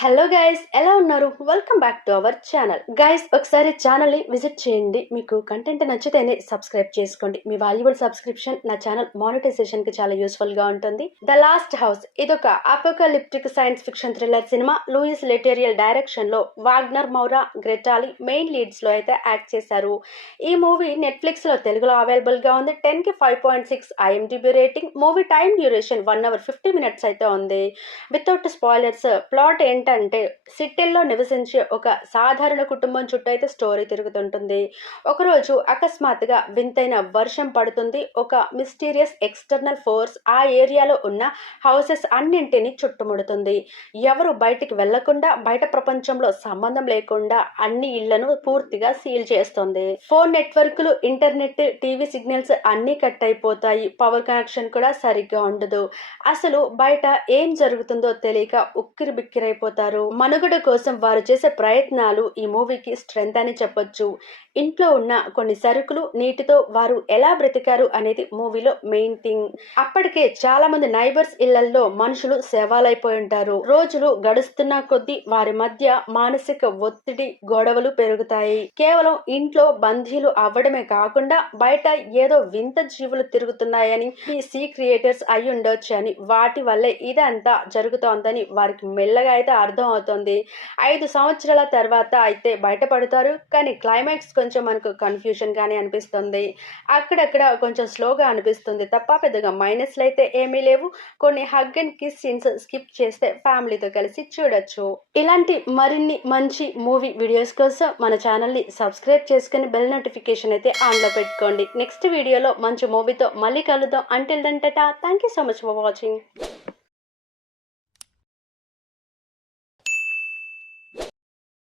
Hello guys, ఎలా ఉన్నారు? Welcome back to our channel. Guys, ఒకసారి ఛానల్ ని విజిట్ చేయండి. మీకు కంటెంట్ నచ్చితేనే సబ్స్క్రైబ్ చేసుకోండి. మీ వాల్యుబుల్ సబ్స్క్రిప్షన్ నా ఛానల్ మానిటైజేషన్ కి చాలా యూస్ఫుల్ గా ఉంటుంది. ద లాస్ట్ హౌస్ ఇదొక apocalyptic science fiction thriller cinema. Louis Leterrier direction లో Wagner Moura, Greta Lee main leads లో అయితే యాక్ట్ చేశారు. ఈ మూవీ నెట్ఫ్లిక్స్ లో తెలుగులో అవైలబుల్ గా ఉంది. 10 కి 5.6 IMDb rating. Movie time duration 1 hour 50 minutes అయితే ఉంది. వితౌట్ స్పాయిలర్స్, ప్లాట్ ఏంటంటే సిటీల్లో నివసించే ఒక సాధారణ కుటుంబం చుట్టూ అయితే స్టోరీ తిరుగుతుంటుంది. ఒకరోజు అకస్మాత్తుగా వింతైన వర్షం పడుతుంది. ఒక మిస్టీరియస్ ఎక్స్టర్నల్ ఫోర్స్ ఆ ఏరియాలో ఉన్న హౌసెస్ అన్నింటినీ చుట్టుముడుతుంది. ఎవరు బయటికి వెళ్లకుండా, బయట ప్రపంచంలో సంబంధం లేకుండా అన్ని ఇళ్లను పూర్తిగా సీల్ చేస్తుంది. ఫోన్ నెట్వర్క్లు, ఇంటర్నెట్, టీవీ సిగ్నల్స్ అన్నీ కట్ అయిపోతాయి. పవర్ కనెక్షన్ కూడా సరిగ్గా ఉండదు. అసలు బయట ఏం జరుగుతుందో తెలియక ఉక్కిరి బిక్కిరైపోతారు. మనుగడ కోసం వారు చేసే ప్రయత్నాలు ఈ మూవీకి స్ట్రెంత్ అని చెప్పొచ్చు. ఇంట్లో ఉన్న కొన్ని సరుకులు, నీటితో వారు ఎలా బ్రతికారు అనేది మూవీలో మెయిన్ థింగ్. అప్పటికే చాలా మంది నైబర్స్ ఇళ్లలో మనుషులు శవాలైపోయి ఉంటారు. రోజులు గడుస్తున్న కొద్దీ వారి మధ్య మానసిక ఒత్తిడి, గొడవలు పెరుగుతాయి. కేవలం ఇంట్లో బందీలు అవ్వడమే కాకుండా బయట ఏదో వింత జీవులు తిరుగుతున్నాయని, ఈ సీ క్రియేటర్స్ అయి ఉండొచ్చు అని, వాటి వల్లే ఇదంతా జరుగుతోందని వారికి మెల్లగా అయితే అర్థం అవుతుంది. 5 సంవత్సరాల తర్వాత అయితే బయటపడతారు. కానీ క్లైమాక్స్ కొంచెం మనకు కన్ఫ్యూజన్ గానే అనిపిస్తుంది. అక్కడక్కడ కొంచెం స్లోగా అనిపిస్తుంది తప్ప పెద్దగా మైనస్లు అయితే ఏమీ లేవు. కొన్ని hug and kiss scenes skip చేస్తే ఫ్యామిలీతో కలిసి చూడొచ్చు. ఇలాంటి మరిన్ని మంచి మూవీ వీడియోస్ కోసం మన ఛానల్ని సబ్స్క్రైబ్ చేసుకుని బెల్ నోటిఫికేషన్ అయితే ఆన్లో పెట్టుకోండి. నెక్స్ట్ వీడియోలో మంచి మూవీతో మళ్ళీ కలుద్దాం. Until then tata. Thank you so much for watching.